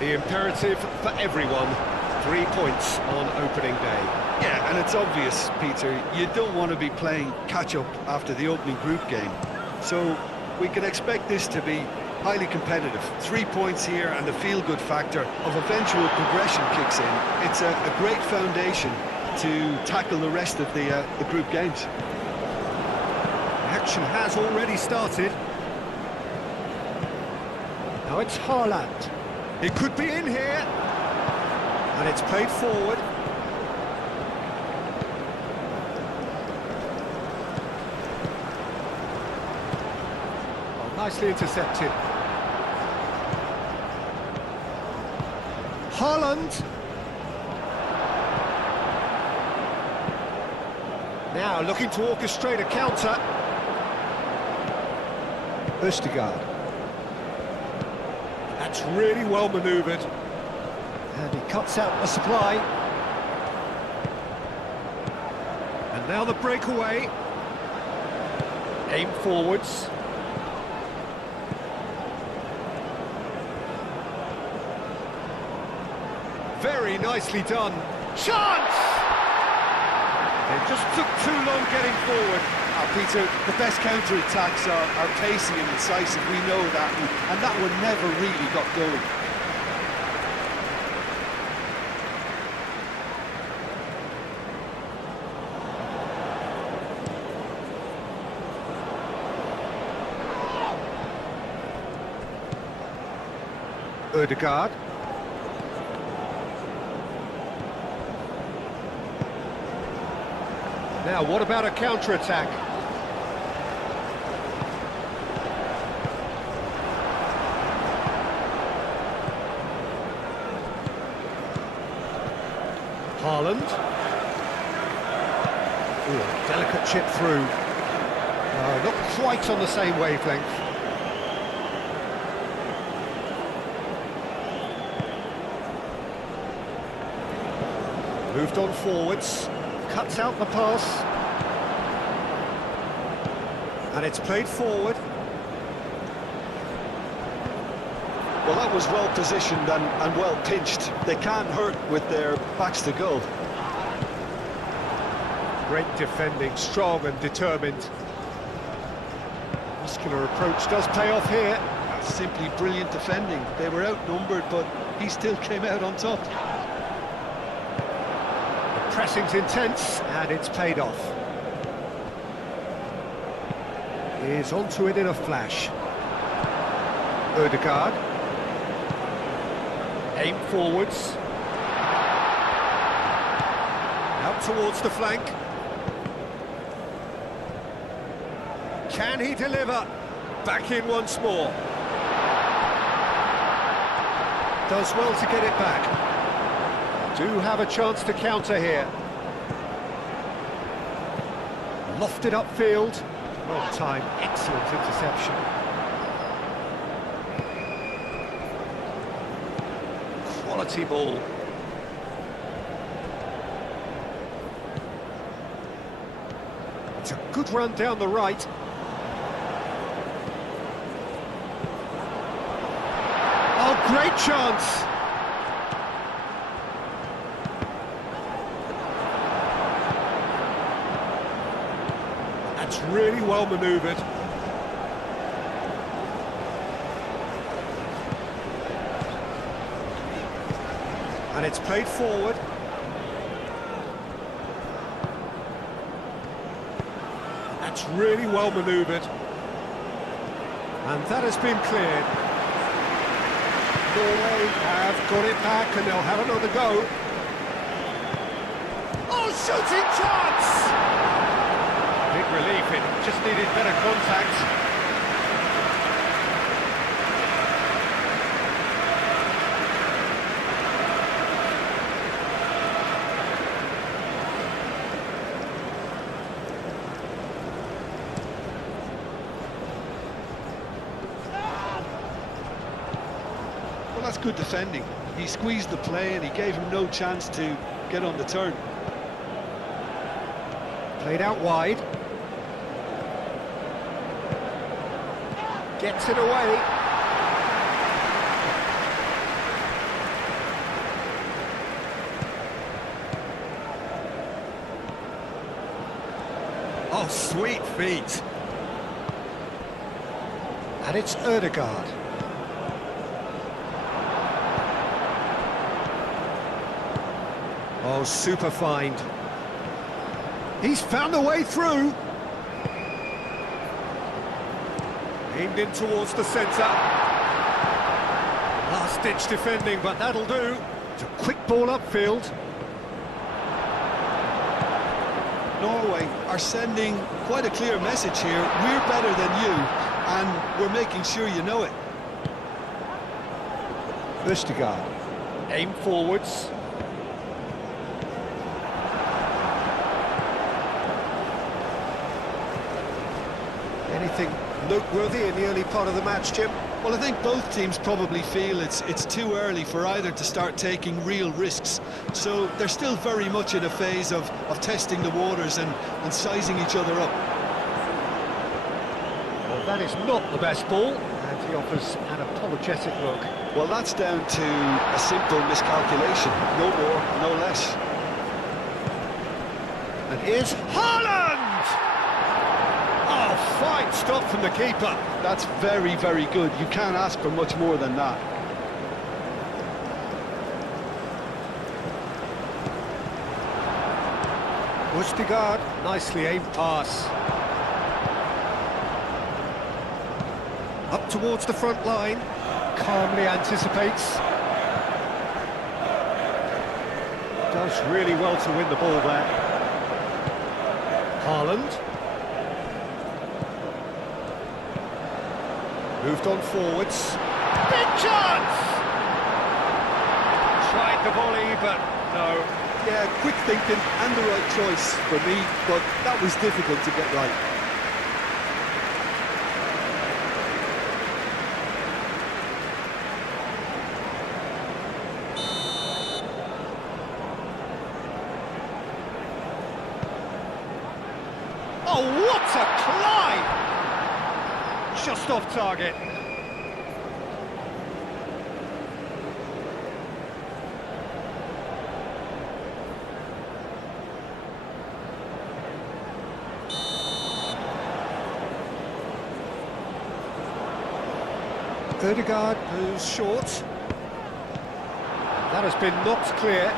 The imperative for everyone, 3 points on opening day. Yeah, and it's obvious, Peter, you don't want to be playing catch-up after the opening group game. So we can expect this to be highly competitive. 3 points here and the feel-good factor of eventual progression kicks in. It's a great foundation to tackle the rest of the group games. Action has already started. Now it's Haaland. It could be in here. And it's played forward. Oh, nicely intercepted. Haaland. Now looking to orchestrate a counter. Østigard. That's really well manoeuvred. And he cuts out the supply. And now the breakaway. Aim forwards. Very nicely done. Chance! It just took too long getting forward. Peter, the best counter-attacks are pacey and incisive, we know that, and that one never really got going. Ødegaard. Now, what about a counter-attack? Haaland. Ooh, delicate chip through. Not quite on the same wavelength. Moved on forwards. Cuts out the pass. And it's played forward. Well, that was well positioned and well pinched. They can't hurt with their backs to goal. Great defending, strong and determined. Muscular approach does pay off here. That's simply brilliant defending. They were outnumbered, but he still came out on top. The pressing's intense, and it's paid off. He's onto it in a flash. Ødegaard. Aim forwards. Out towards the flank. Can he deliver? Back in once more. Does well to get it back. Do have a chance to counter here. Lofted upfield. Well timed, excellent interception. Quality ball. It's a good run down the right. Oh, great chance! That's really well manoeuvred. And it's played forward. That's really well manoeuvred. And that has been cleared. Norway have got it back and they'll have another go. Oh, shooting chance! Big relief, it just needed better contact. Well, that's good defending. He squeezed the play and he gave him no chance to get on the turn. Played out wide. Gets it away. sweet feet. And it's Ødegaard. Oh, super find. He's found a way through. Aimed in towards the centre. Last-ditch defending, but that'll do. It's a quick ball upfield. Norway are sending quite a clear message here. We're better than you, and we're making sure you know it. Ødegaard. Aim forwards. Anything noteworthy in the early part of the match, Jim? Well, I think both teams probably feel it's too early for either to start taking real risks. So they're still very much in a phase of testing the waters and sizing each other up. Well, that is not the best ball, and he offers an apologetic look. Well, that's down to a simple miscalculation. No more, no less. And here's Haaland! Oh, fine stop from the keeper. That's very, very good. You can't ask for much more than that. Ødegaard, nicely aimed pass. Up towards the front line, calmly anticipates. Does really well to win the ball there. Haaland. Moved on forwards. Big chance! Tried the volley, but no. Yeah, quick thinking and the right choice for me, but that was difficult to get right. Oh, what a climb! Just off target. Ødegaard moves short. That has been knocked clear.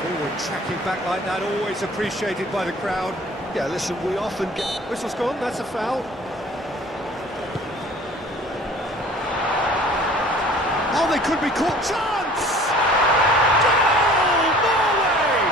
Forward tracking back like that, always appreciated by the crowd. Yeah, listen, we often get... Whistle's gone, that's a foul. Oh, they could be caught. Chance! Goal! Norway!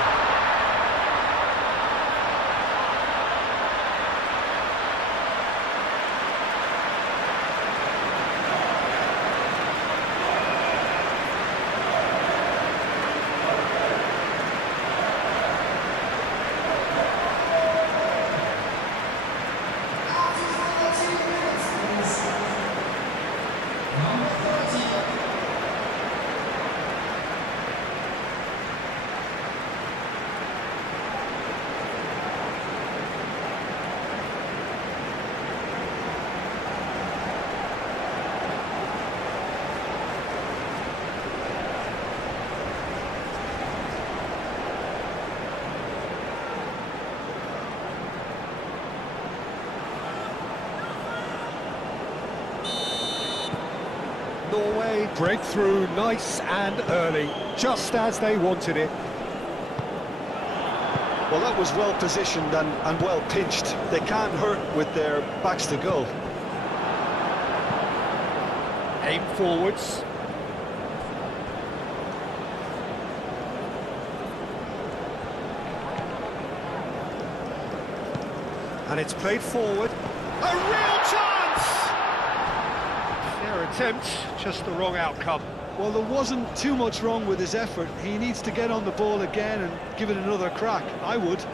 Norway breakthrough nice and early, just as they wanted it. Well, that was well positioned and well pitched. They can't hurt with their backs to goal. Aim forwards. And it's played forward. A real chance! Fair attempt, just the wrong outcome. Well, there wasn't too much wrong with his effort. He needs to get on the ball again and give it another crack. I would.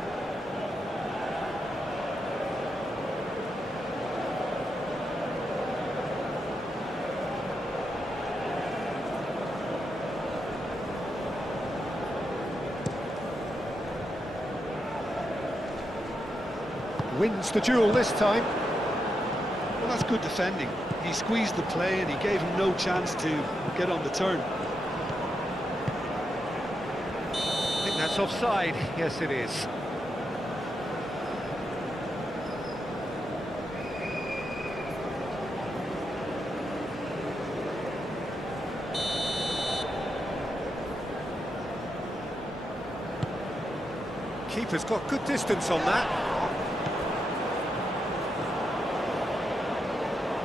Wins the duel this time. Well, that's good defending. He squeezed the play and he gave him no chance to get on the turn. I think that's offside. Yes, it is. Keeper's got good distance on that.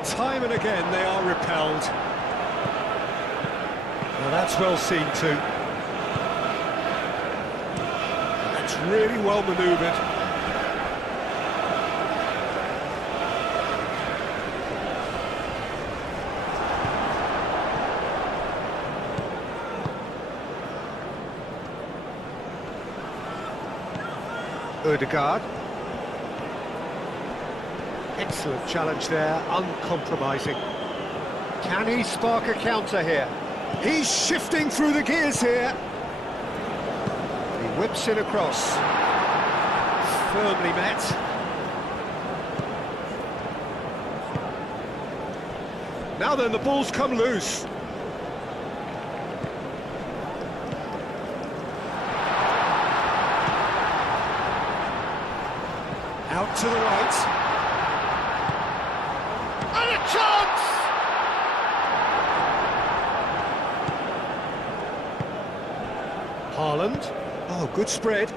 Time and again they are repelled. Now that's well seen too. That's really well manoeuvred. Ødegaard. Excellent challenge there, uncompromising. Can he spark a counter here? He's shifting through the gears here. He whips it across. Firmly met. Now then, the ball's come loose. Out to the right. And a chance! Haaland. Oh, good spread.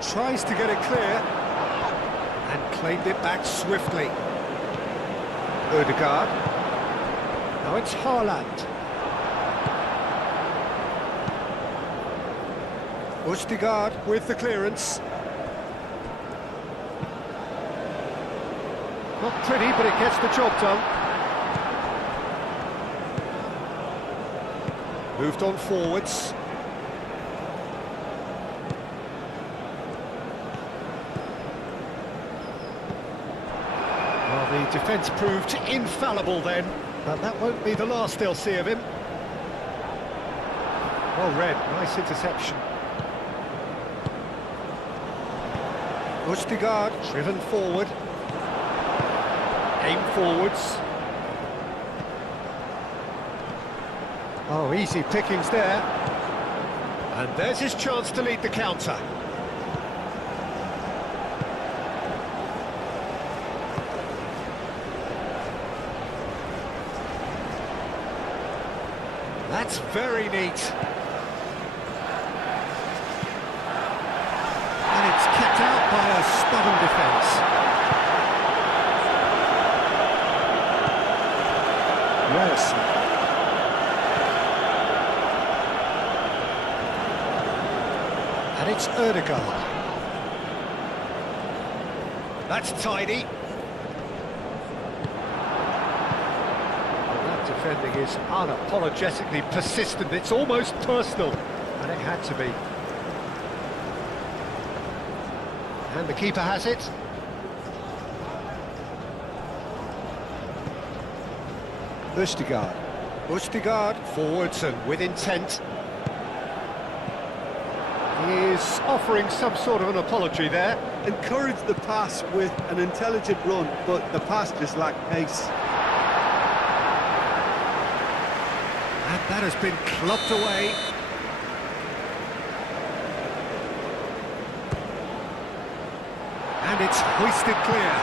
Tries to get it clear. And claimed it back swiftly. Ødegaard. Now it's Haaland. Ødegaard with the clearance. Not pretty, but it gets the job done. Moved on forwards. Well, the defence proved infallible then, but that won't be the last they'll see of him. Well read, nice interception. Ødegaard driven forward. Aim forwards. Oh, easy pickings there. And there's his chance to lead the counter. That's very neat. And it's kept out by a stubborn defence. Yes. And it's Ødegaard. That's tidy. That defending is unapologetically persistent. It's almost personal, and it had to be. And the keeper has it. Ødegaard. Ødegaard forwards and with intent. He is offering some sort of an apology there. Encouraged the pass with an intelligent run, but the pass just lacked pace. And that has been clubbed away. And it's hoisted clear.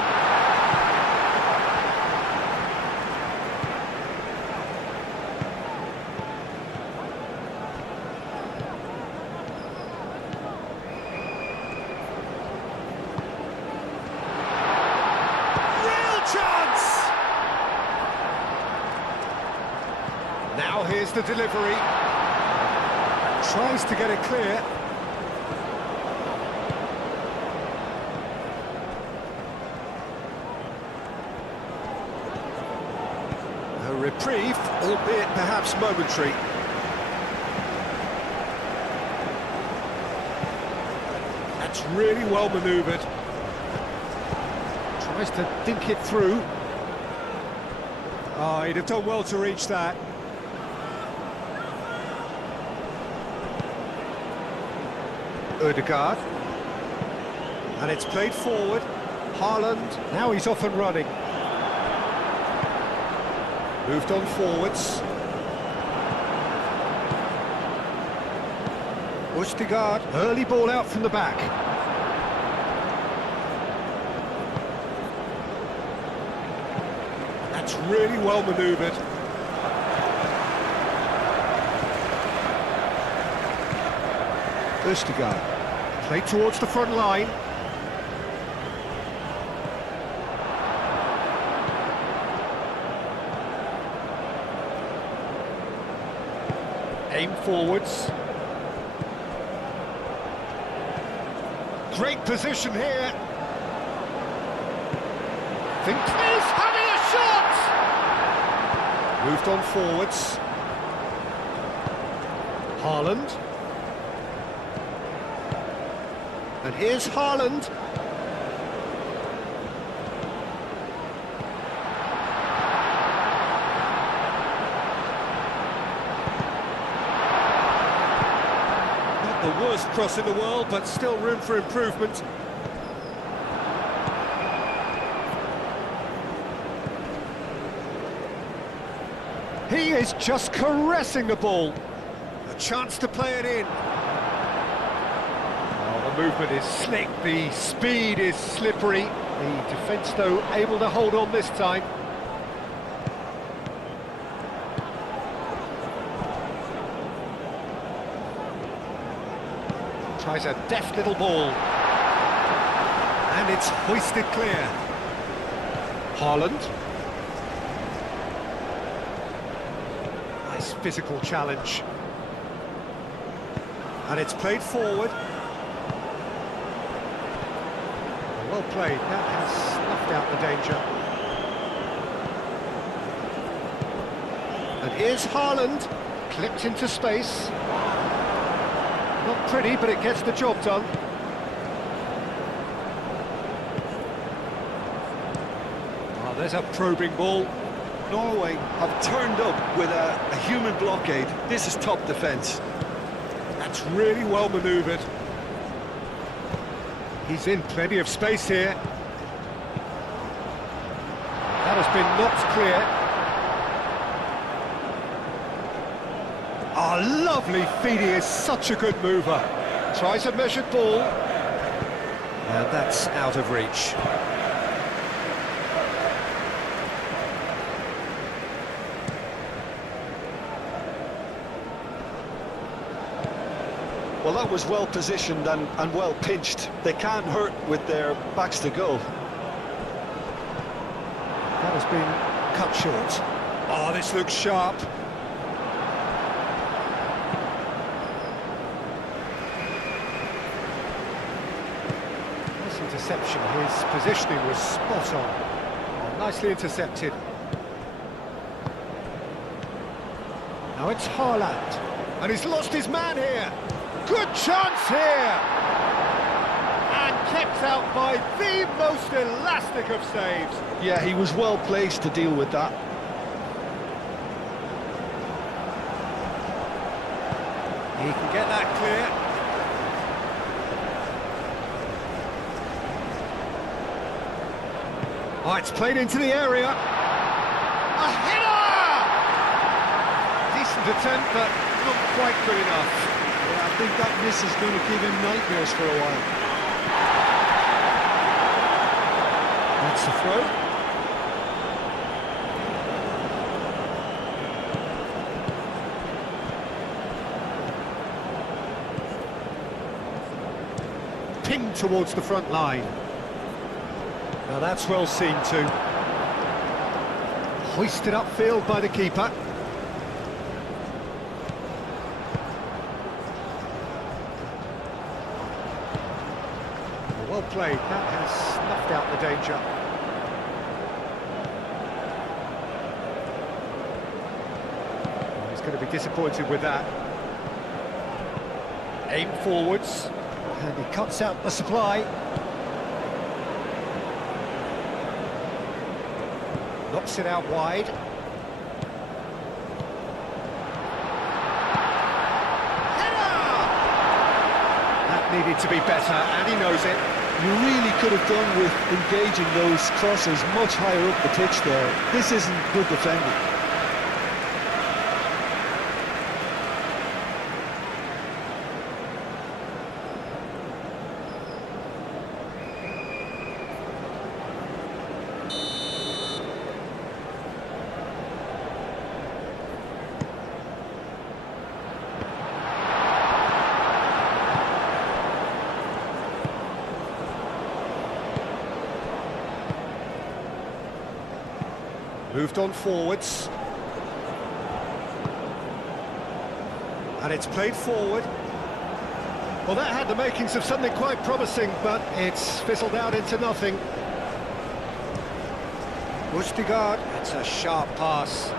Now here's the delivery. Tries to get it clear. A reprieve, albeit perhaps momentary. That's really well manoeuvred. Tries to dink it through. Oh, he'd have done well to reach that. Ødegaard. And it's played forward. Haaland. Now he's off and running. Moved on forwards. Ødegaard. Early ball out from the back. That's really well manoeuvred. this to go. Play towards the front line. Aim forwards. Great position here. Think he's having a shot! Moved on forwards. Haaland. And here's Haaland. Not the worst cross in the world, but still room for improvement. He is just caressing the ball. A chance to play it in. Oh, the movement is slick, the speed is slippery. The defence, though, able to hold on this time. Tries a deft little ball. And it's hoisted clear. Haaland. Nice physical challenge. And it's played forward. Well played, that has snuffed out the danger. And here's Haaland, clipped into space. Not pretty, but it gets the job done. Oh, there's a probing ball. Norway have turned up with a human blockade. This is top defence. That's really well manoeuvred. He's in plenty of space here. That has been knocked clear. Oh, lovely feet, he is such a good mover. Tries a measured ball. And that's out of reach. Well, that was well positioned and well pinched. They can't hurt with their backs to goal. That has been cut short. Oh, this looks sharp. Nice interception. His positioning was spot on. Oh, nicely intercepted. Now it's Haaland. And he's lost his man here. Good chance here! And kept out by the most elastic of saves. Yeah, he was well placed to deal with that. He can get that clear. Oh, it's played into the area. A header! Decent attempt, but not quite good enough. Yeah, I think that miss is going to give him nightmares for a while. That's the throw. Pinged towards the front line. Now that's well seen too. Hoisted upfield by the keeper. Well played, that has snuffed out the danger. Oh, he's going to be disappointed with that. Aim forwards, and he cuts out the supply. Knocks it out wide. That needed to be better, and he knows it. You really could have done with engaging those crosses much higher up the pitch there. This isn't good defending. Moved on forwards. And it's played forward. Well, that had the makings of something quite promising, but it's fizzled out into nothing. Rustigard, that's a sharp pass.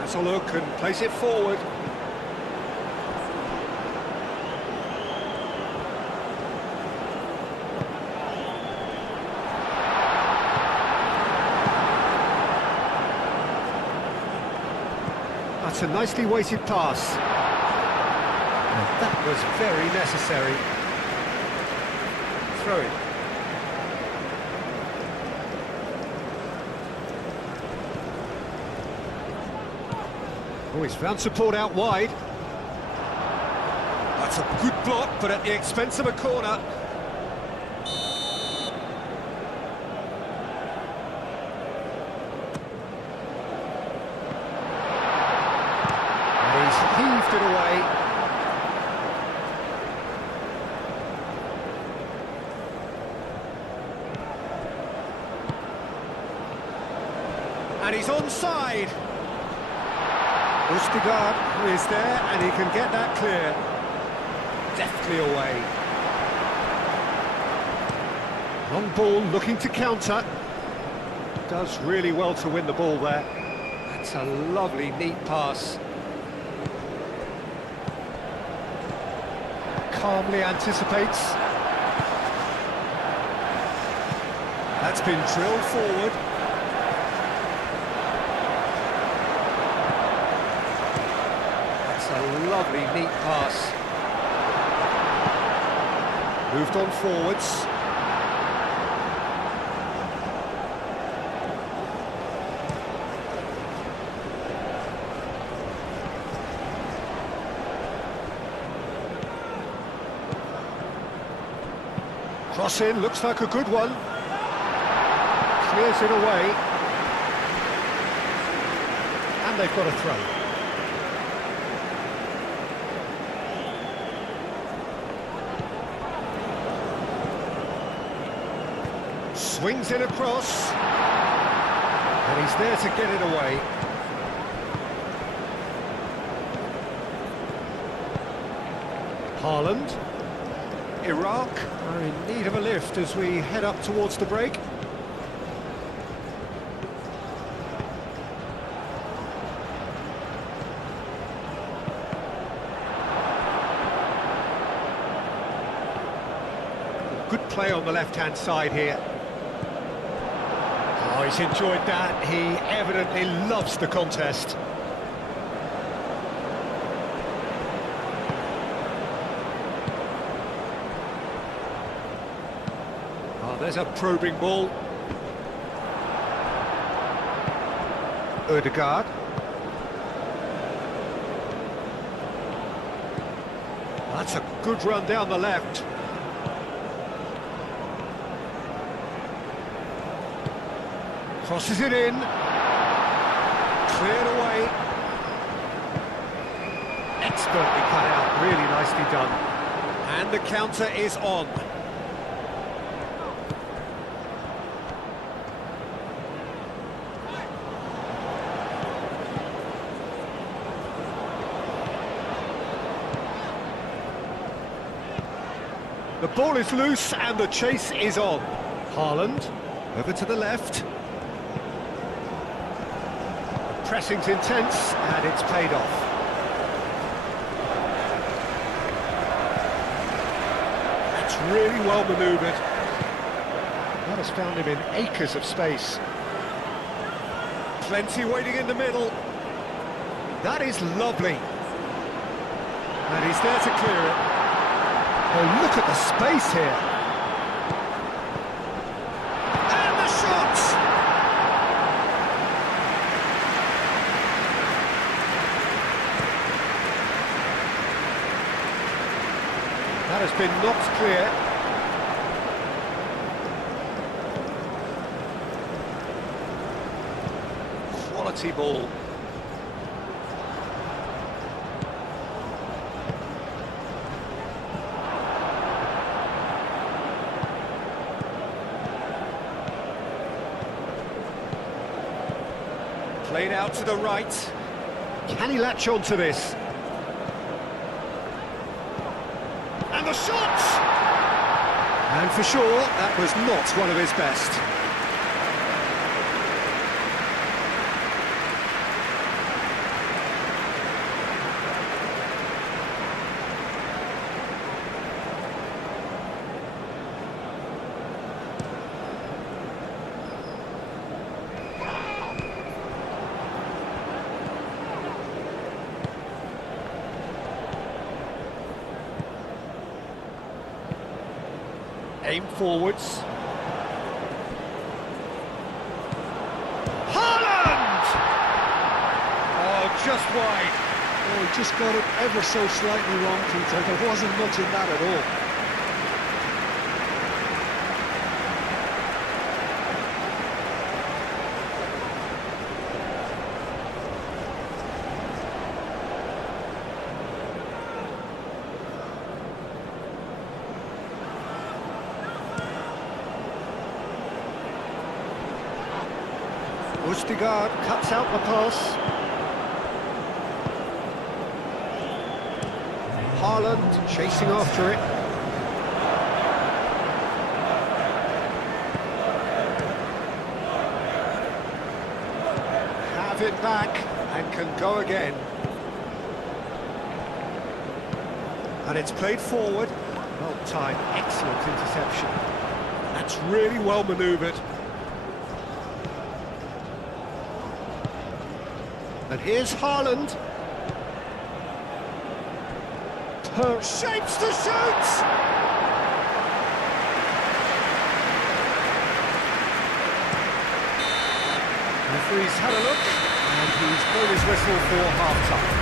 Has a look and plays it forward. That's a nicely weighted pass. And that was very necessary. Throw it. Oh, he's found support out wide. That's a good block, but at the expense of a corner. And he's heaved it away. And he's onside. Rustigard is there, and he can get that clear. Deftly away. Long ball, looking to counter. Does really well to win the ball there. That's a lovely, neat pass. Calmly anticipates. That's been drilled forward. A lovely, neat pass. Moved on forwards. Cross in, looks like a good one. Clears it away. And they've got a throw. Swings it across, and he's there to get it away. Haaland. Iraq are in need of a lift as we head up towards the break. Good play on the left-hand side here. Oh, he's enjoyed that. He evidently loves the contest. Oh, there's a probing ball. Ødegaard. That's a good run down the left. Crosses it in. Cleared away. Expertly cut out, really nicely done. And the counter is on. The ball is loose and the chase is on. Haaland, over to the left. Pressing's intense, and it's paid off. That's really well manoeuvred. That has found him in acres of space. Plenty waiting in the middle. That is lovely. And he's there to clear it. Oh, look at the space here. And the shot! That has been knocked clear. Quality ball. Played out to the right. Can he latch on to this? And the shot! And for sure, that was not one of his best. Aim forwards. Haaland! Oh, just wide. Oh, he just got it ever so slightly wrong, Peter. There wasn't much in that at all. Ostergaard cuts out the pass. Haaland chasing after it. Have it back and can go again. And it's played forward. Well timed, excellent interception. That's really well manoeuvred. And here's Haaland. Shapes to shoot! Referee's had a look, and he's blown his whistle for half-time.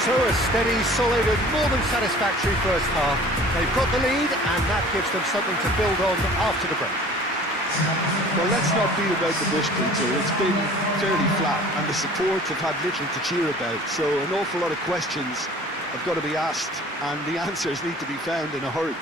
So a steady, solid and more than satisfactory first half. They've got the lead, and that gives them something to build on after the break. Well, let's not beat about the bush, Peter. It's been fairly flat, and the supports have had little to cheer about. So an awful lot of questions have got to be asked, and the answers need to be found in a hurry.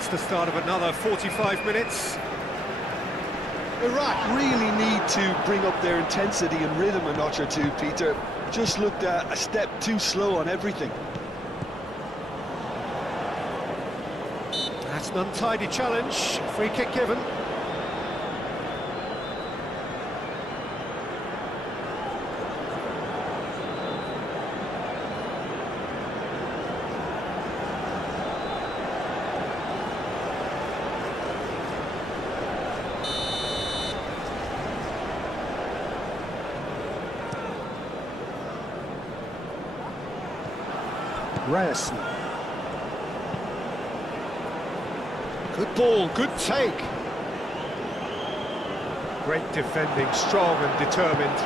That's the start of another 45 minutes. Iraq really need to bring up their intensity and rhythm a notch or two, Peter. Just looked a step too slow on everything. That's an untidy challenge. Free kick given. Reyes. Good ball, good take. Great defending, strong and determined.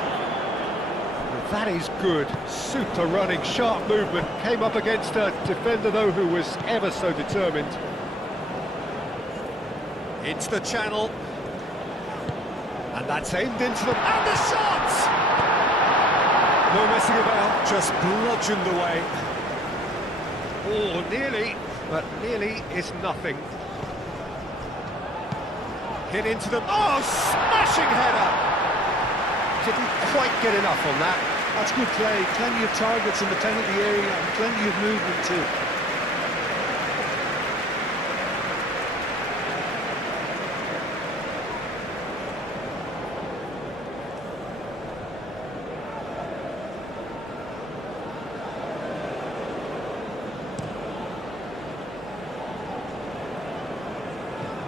And that is good, super running, sharp movement. Came up against a defender though who was ever so determined. Into the channel. And that's aimed into the... And the shot! No messing about, just bludgeoned away. Oh, nearly, but nearly is nothing. Hit into them. Oh, smashing header! Didn't quite get enough on that. That's good play. Plenty of targets in the penalty area and plenty of movement too.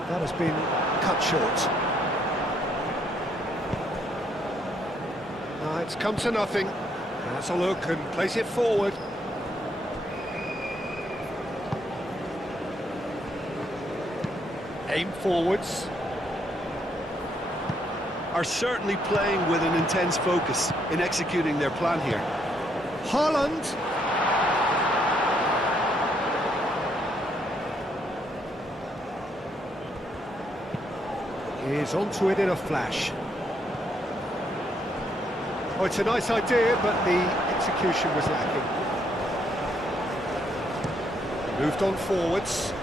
That has been cut short. It's come to nothing. That's a look and place it forward. Aim forwards. Are certainly playing with an intense focus in executing their plan here. Haaland. He's onto it in a flash. Oh, it's a nice idea, but the execution was lacking. Moved on forwards.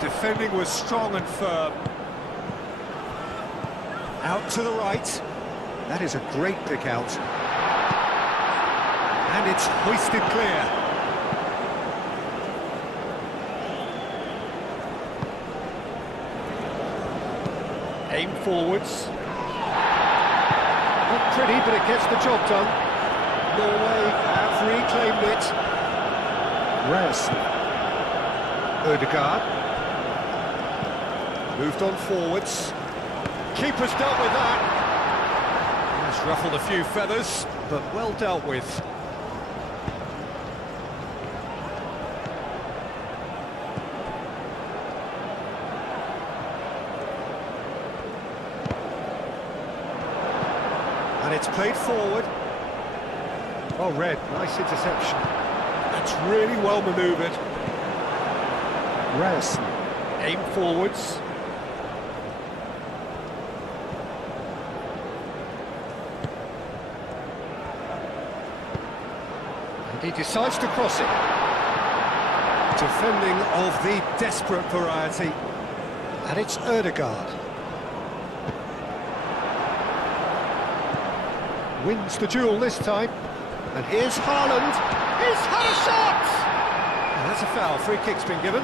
Defending was strong and firm. Out to the right. That is a great pick out. And it's hoisted clear. Aim forwards. Not pretty, but it gets the job done. Norway have reclaimed it. Reyes. Ødegaard. Moved on forwards. Keeper's dealt with that. He's ruffled a few feathers, but well dealt with. And it's played forward. Oh, Red, nice interception. That's really well manoeuvred. Reyes. Aim forwards. And he decides to cross it. Defending of the desperate variety. And it's Ødegaard. Wins the duel this time. And here's Haaland. He's had a shot! And that's a foul. Free kick's been given.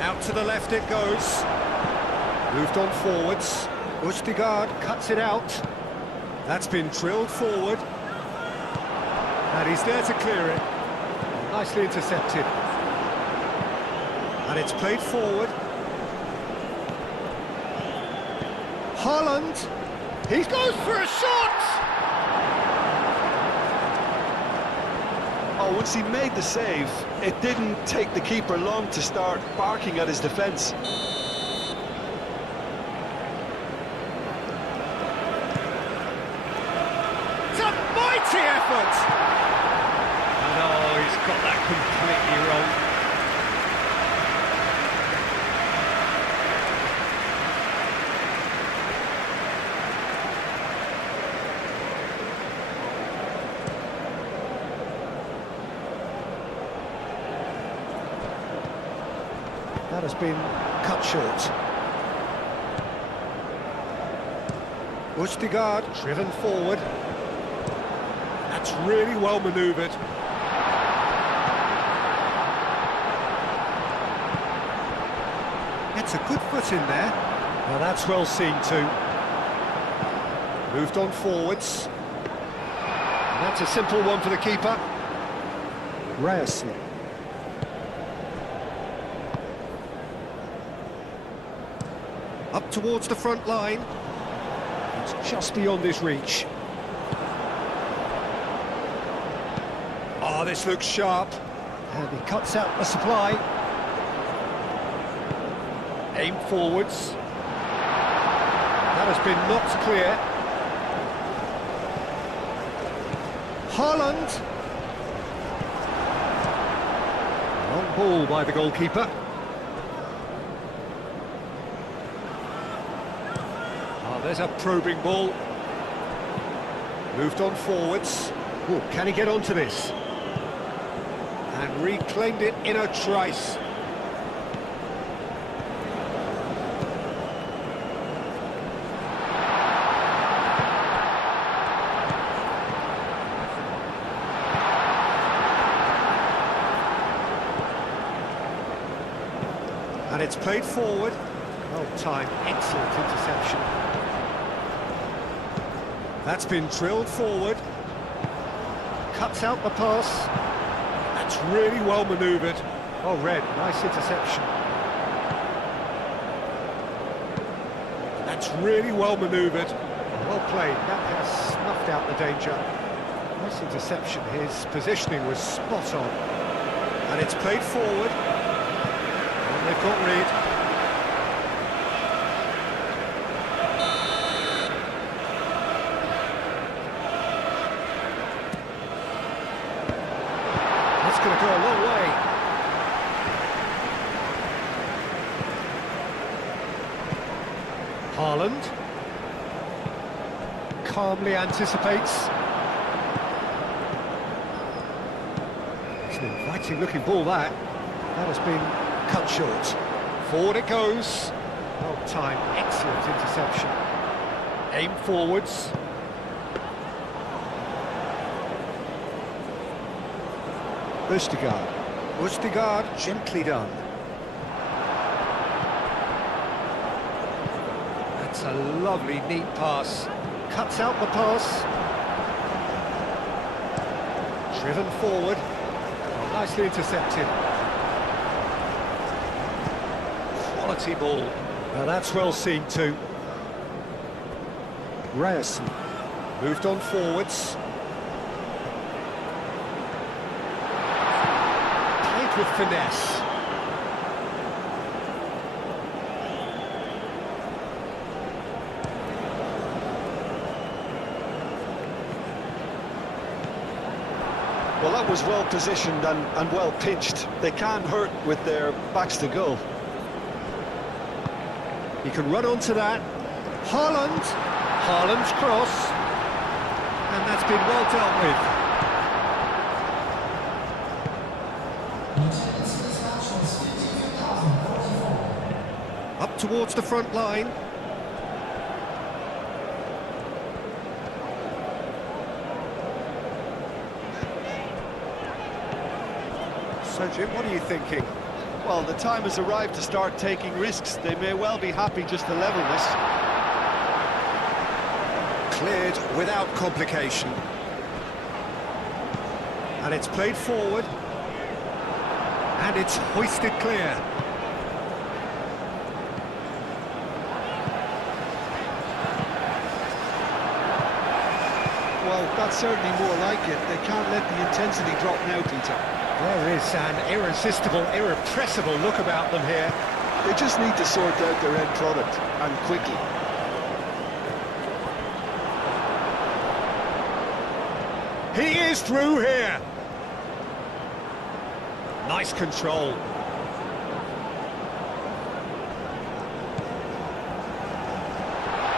Out to the left it goes. Moved on forwards. Ødegaard cuts it out. That's been drilled forward. And he's there to clear it. Nicely intercepted. And it's played forward. Haaland. He goes for a shot! Oh, once he made the save, it didn't take the keeper long to start barking at his defence. It's a mighty effort! And oh, he's got that completely wrong. That has been cut short. Østigard driven forward. That's really well manoeuvred. Gets a good foot in there. Now that's well seen too. Moved on forwards. And that's a simple one for the keeper. Ryerson. Up towards the front line. It's just beyond his reach. Oh, this looks sharp. And he cuts out the supply. Aim forwards. That has been knocked clear. Haaland. Long ball by the goalkeeper. There's a probing ball. Moved on forwards. Ooh, can he get onto this? And reclaimed it in a trice. And it's played forward. Well timed, excellent interception. That's been drilled forward. Cuts out the pass. That's really well manoeuvred. Oh, Red, nice interception. That's really well manoeuvred. Well played. That has snuffed out the danger. Nice interception. His positioning was spot on. And it's played forward. And they've got rid. Going to go a long way. Haaland calmly anticipates. It's an inviting looking ball that. That has been cut short. Forward it goes. Well timed, excellent interception. Aim forwards. Østigard, gently done. That's a lovely, neat pass. Cuts out the pass. Driven forward. Oh, nicely intercepted. Quality ball. Now that's well seen too. Ryerson. Moved on forwards. With finesse. Well, that was well positioned and well pitched. They can't hurt with their backs to goal. He can run onto that. Haaland's cross. And that's been well dealt with. Up towards the front line. So, Jim, what are you thinking? Well, the time has arrived to start taking risks. They may well be happy just to level this. Cleared without complication. And it's played forward. And it's hoisted clear. Well, that's certainly more like it. They can't let the intensity drop now, Peter. There is an irresistible, irrepressible look about them here. They just need to sort out their end product, and quickly. He is through here. Nice control.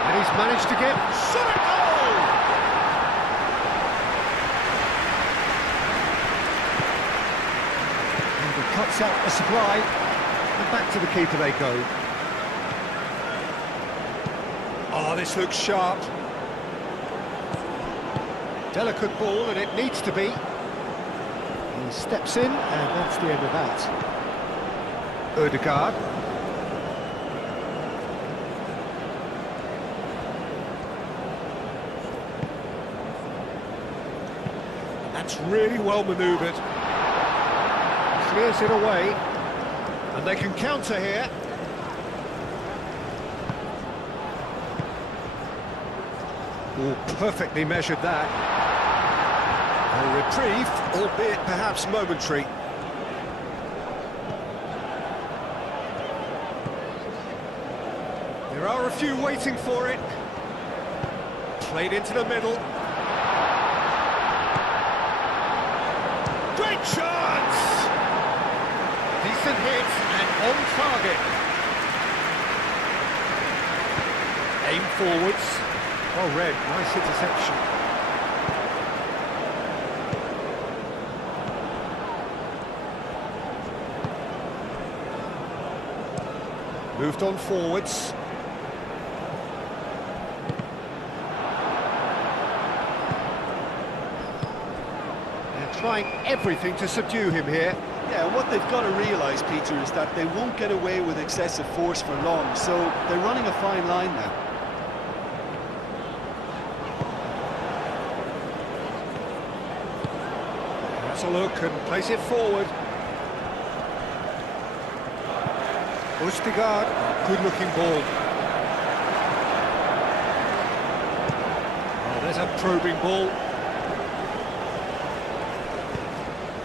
And he's managed to get shot at goal! And he cuts out the supply. And back to the keeper they go. Oh, this looks sharp. Delicate ball, and it needs to be. He steps in, and that's the end of that. Ødegaard. That's really well manoeuvred. Clears it away, and they can counter here. Oh, perfectly measured that. A reprieve, albeit perhaps momentary. There are a few waiting for it. Played into the middle. Great chance! Decent hit and on target. Aim forwards. Well read, nice interception. Moved on forwards. They're trying everything to subdue him here. Yeah, what they've got to realise, Peter, is that they won't get away with excessive force for long, so they're running a fine line now. That's a look and place it forward. Ødegaard, good-looking ball. Oh, there's a probing ball.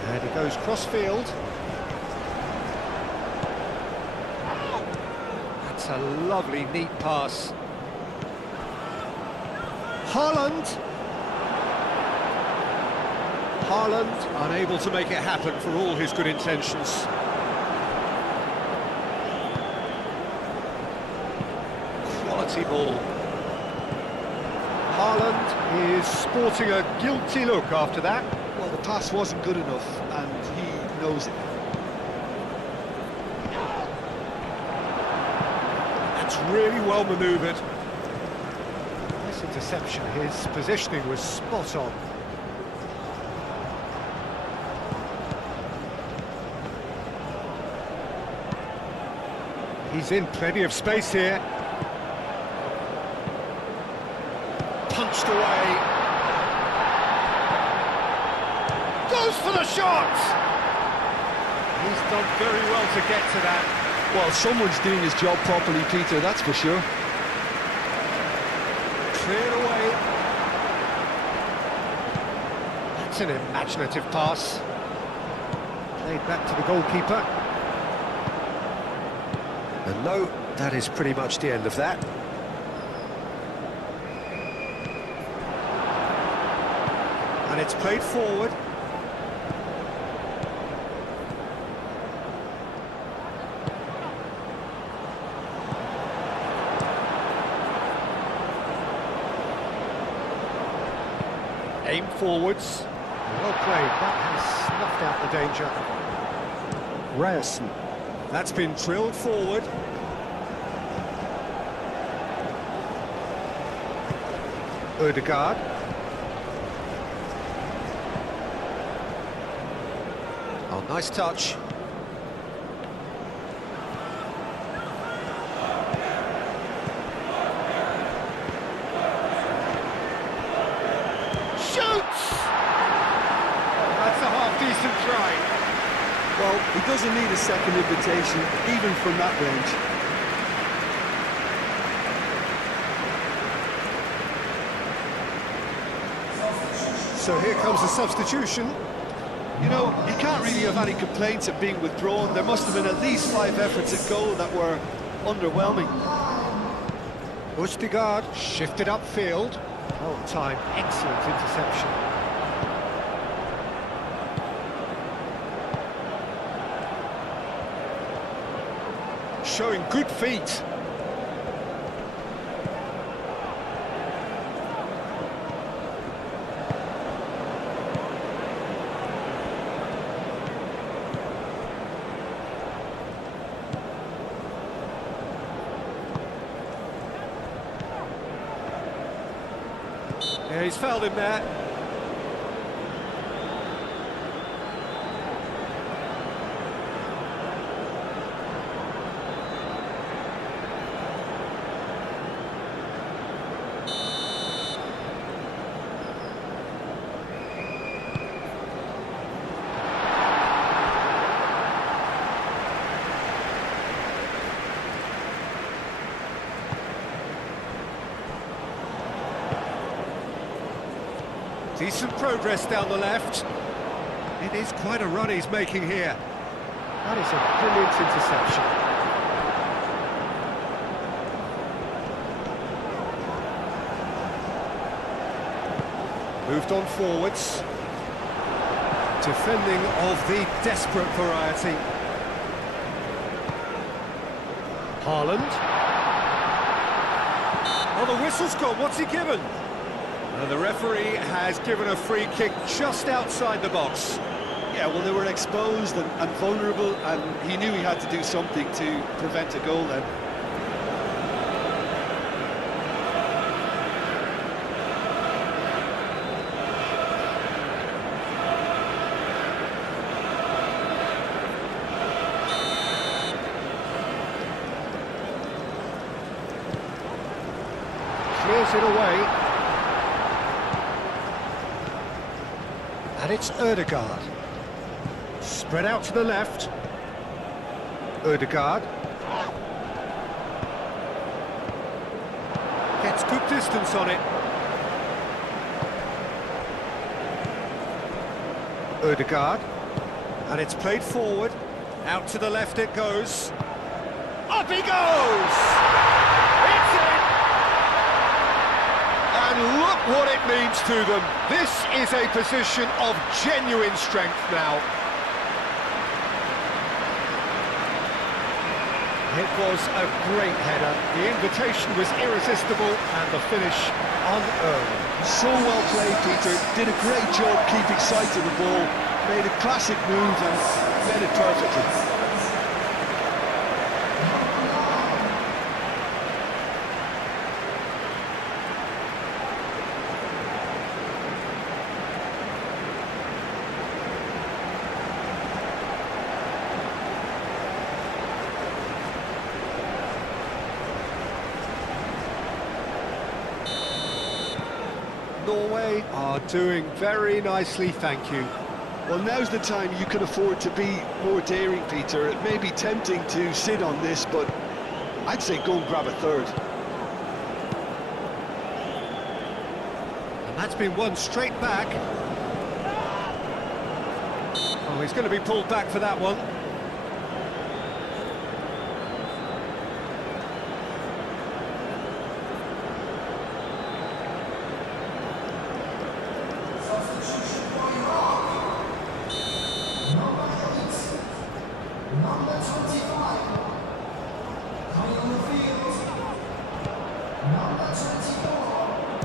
And it goes cross-field. That's a lovely, neat pass. Haaland. Haaland, unable to make it happen for all his good intentions. Ball. Haaland is sporting a guilty look after that. Well, the pass wasn't good enough, and he knows it. That's really well manoeuvred. Nice interception. His positioning was spot on. He's in plenty of space here. Punched away. Goes for the shot! He's done very well to get to that. Well, someone's doing his job properly, Peter, that's for sure. Cleared away. That's an imaginative pass. Played back to the goalkeeper. And no, that is pretty much the end of that. And it's played forward. Aim forwards. Well played. That has snuffed out the danger. Ryerson. That's been drilled forward. Ødegaard. Oh, nice touch. Shoots! That's a half-decent try. Well, he doesn't need a second invitation, even from that range. So here comes the substitution. You know, you can't really have any complaints at being withdrawn. There must have been at least 5 efforts at goal that were underwhelming. Ødegaard shifted upfield. Oh, time, excellent interception. Showing good feet. Yeah, he's fouled him there. Decent progress down the left. It is quite a run he's making here. That is a brilliant interception. Moved on forwards. Defending of the desperate variety. Haaland. Oh, the whistle's gone. What's he given? And the referee has given a free kick just outside the box. Yeah, well, they were exposed and vulnerable, and he knew he had to do something to prevent a goal then. Clears it away. And it's Ødegaard. Spread out to the left. Ødegaard. Gets good distance on it. Ødegaard. And it's played forward. Out to the left it goes. Up he goes! It's in! And look what it means to them. This is a position of genuine strength now. It was a great header. The invitation was irresistible and the finish unearned. So well played, Peter. Did a great job keeping sight of the ball. Made a classic move and led it perfectly. Norway are doing very nicely, thank you. Well, now's the time you can afford to be more daring, Peter. It may be tempting to sit on this, but I'd say go and grab a third. And that's been won straight back. Oh, he's going to be pulled back for that one.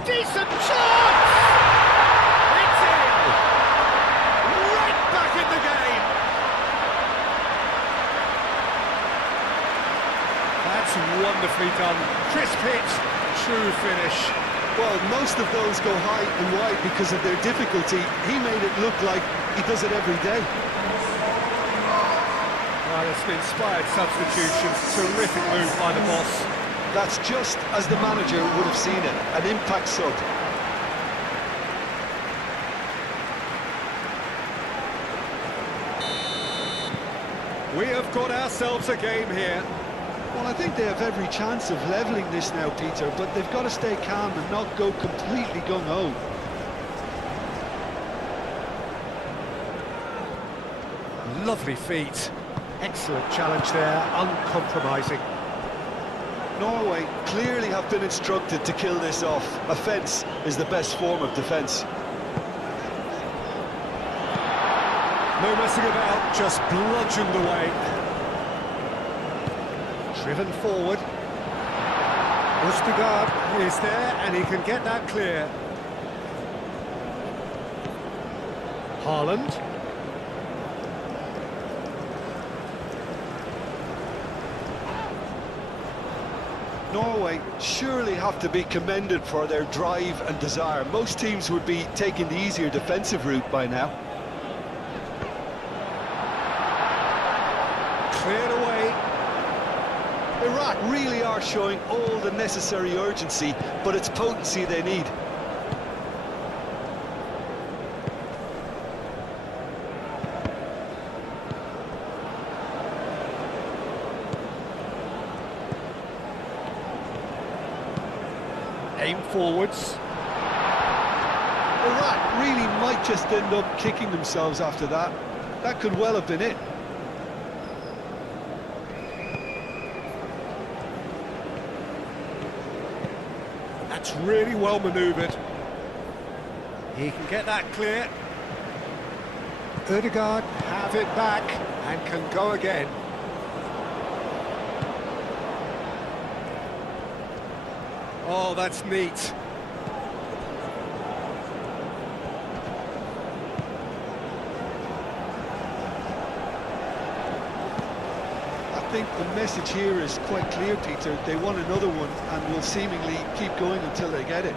Decent chance! It's in! Right back in the game! That's wonderfully done. Crisp hit, true finish. Well, most of those go high and wide because of their difficulty. He made it look like he does it every day. Well, it's an inspired substitution. Terrific move by the boss. That's just as the manager would have seen it, an impact sub. We have got ourselves a game here. Well, I think they have every chance of levelling this now, Peter, but they've got to stay calm and not go completely gung-ho. Lovely feet. Excellent challenge there, uncompromising. Norway clearly have been instructed to kill this off. Offence is the best form of defence. No messing about, just bludgeoned away. Driven forward. Østigard is there, and he can get that clear. Haaland. Norway surely have to be commended for their drive and desire. Most teams would be taking the easier defensive route by now. Cleared away. Iraq really are showing all the necessary urgency, but it's potency they need. Aim forwards. Iraq really might just end up kicking themselves after that. That could well have been it. That's really well manoeuvred. He can get that clear. Ødegaard have it back and can go again. Oh, that's neat. I think the message here is quite clear, Peter. They want another one and will seemingly keep going until they get it.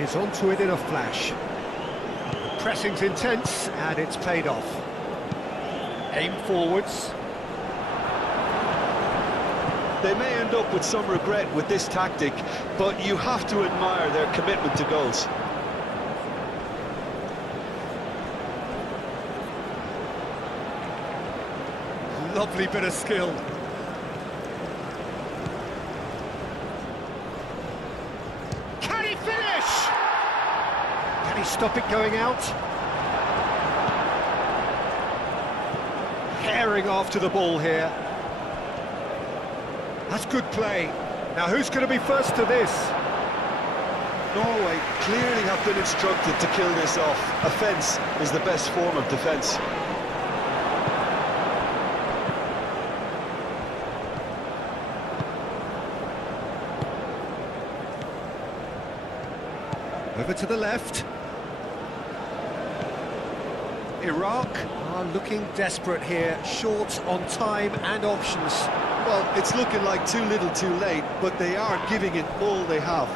He's onto it in a flash. The pressing's intense and it's paid off. Aim forwards. They may end up with some regret with this tactic, but you have to admire their commitment to goals. Lovely bit of skill. Can he finish? Can he stop it going out? Herring after the ball here. That's good play. Now who's going to be first to this? Norway clearly have been instructed to kill this off. Offence is the best form of defence. Over to the left. Iraq are looking desperate here, short on time and options. Well, it's looking like too little too late, but they are giving it all they have.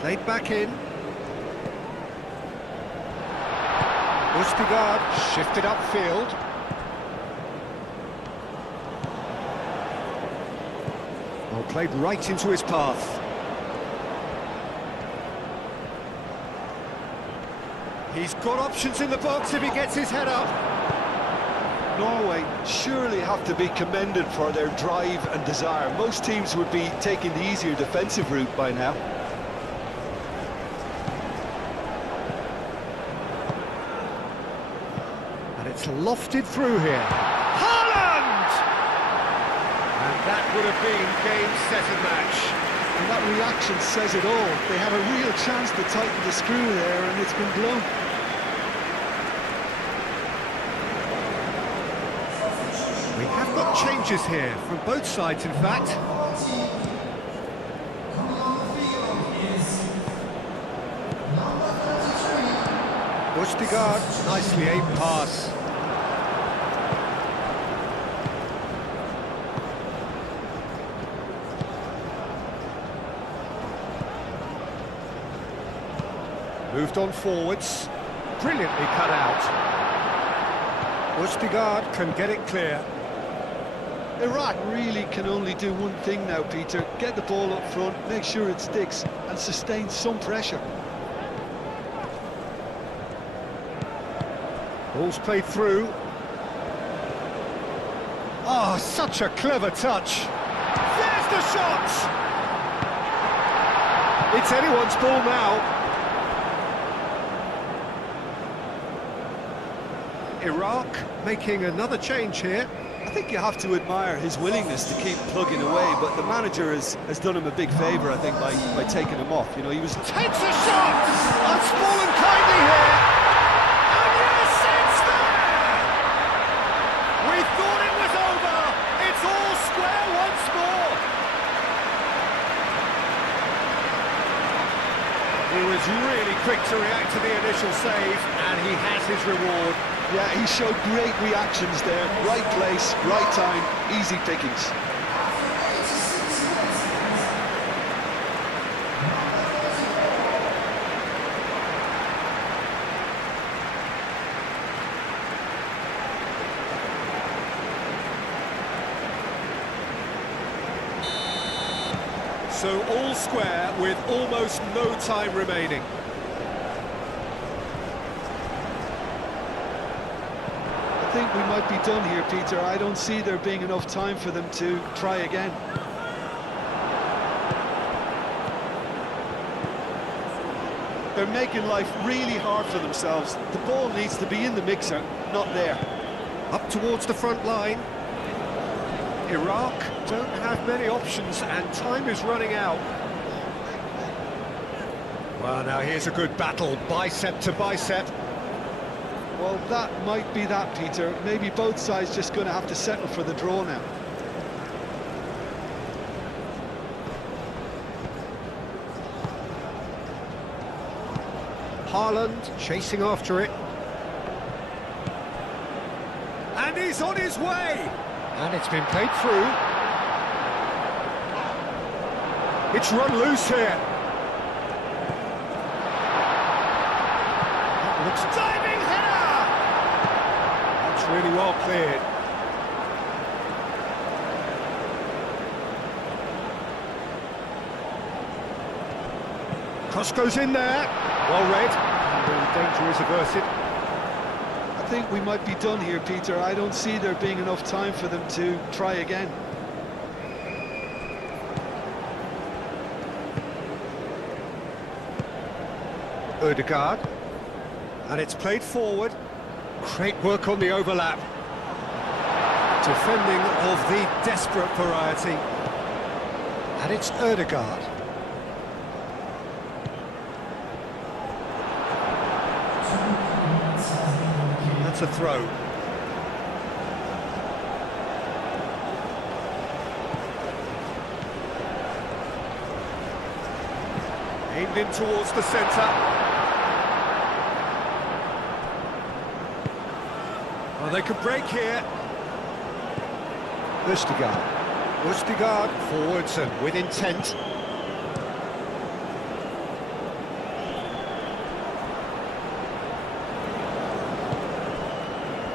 Played back in. Østigard shifted upfield. Well, played right into his path. He's got options in the box if he gets his head up. Norway surely have to be commended for their drive and desire. Most teams would be taking the easier defensive route by now. And it's lofted through here. Haaland! And that would have been game, set and match. And that reaction says it all. They had a real chance to tighten the screw there, and it's been blown. We have got changes here, from both sides in fact. Østigard, nicely aimed pass. Moved on forwards, brilliantly cut out. Østigard can get it clear. Iraq really can only do one thing now, Peter. Get the ball up front, make sure it sticks, and sustain some pressure. Ball's played through. Oh, such a clever touch. There's the shot! It's anyone's ball now. Iraq making another change here. I think you have to admire his willingness to keep plugging away, but the manager has done him a big favour, I think, by taking him off. You know, he was... Takes a shot! Unspooled kindly here! And yes, it's there! We thought it was over! It's all square once more! He was really quick to react to the initial save, and he has his reward. Yeah, he showed great reactions there. Right place, right time, easy pickings. So all square with almost no time remaining. I think we might be done here, Peter. I don't see there being enough time for them to try again. They're making life really hard for themselves. The ball needs to be in the mixer, not there. Up towards the front line. Iraq don't have many options and time is running out. Well, now here's a good battle, bicep to bicep. Well, that might be that, Peter. Maybe both sides just going to have to settle for the draw now. Haaland chasing after it. And he's on his way! And it's been played through. It's run loose here. That looks diving header! That's really well cleared. Cross goes in there. Well read. The danger is averted. I think we might be done here, Peter. I don't see there being enough time for them to try again. Ødegaard, and it's played forward. Great work on the overlap. Defending of the desperate variety. And it's Ødegaard. That's a throw. Aimed in towards the centre. Well, they could break here. Ødegaard forwards and with intent.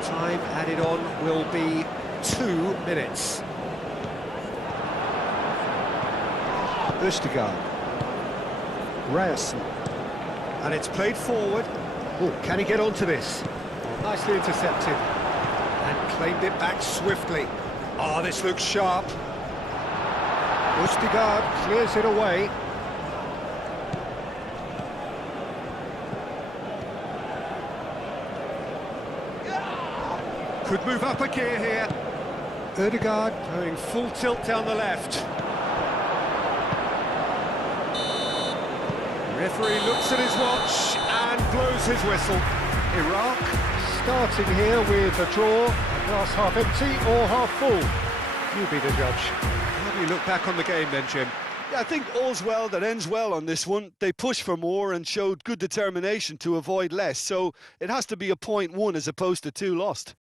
Time added on will be 2 minutes. Ødegaard. Ryerson. And it's played forward. Oh, can he get onto this? Nicely intercepted. And claimed it back swiftly. Oh, this looks sharp. Ødegaard clears it away. Could move up a gear here. Ødegaard going full tilt down the left. Referee looks at his watch and blows his whistle. Iraq starting here with a draw, a glass half empty or half full. You be the judge. How do you look back on the game then, Jim? Yeah, I think all's well that ends well on this one. They pushed for more and showed good determination to avoid less, so it has to be a point won as opposed to 2 lost.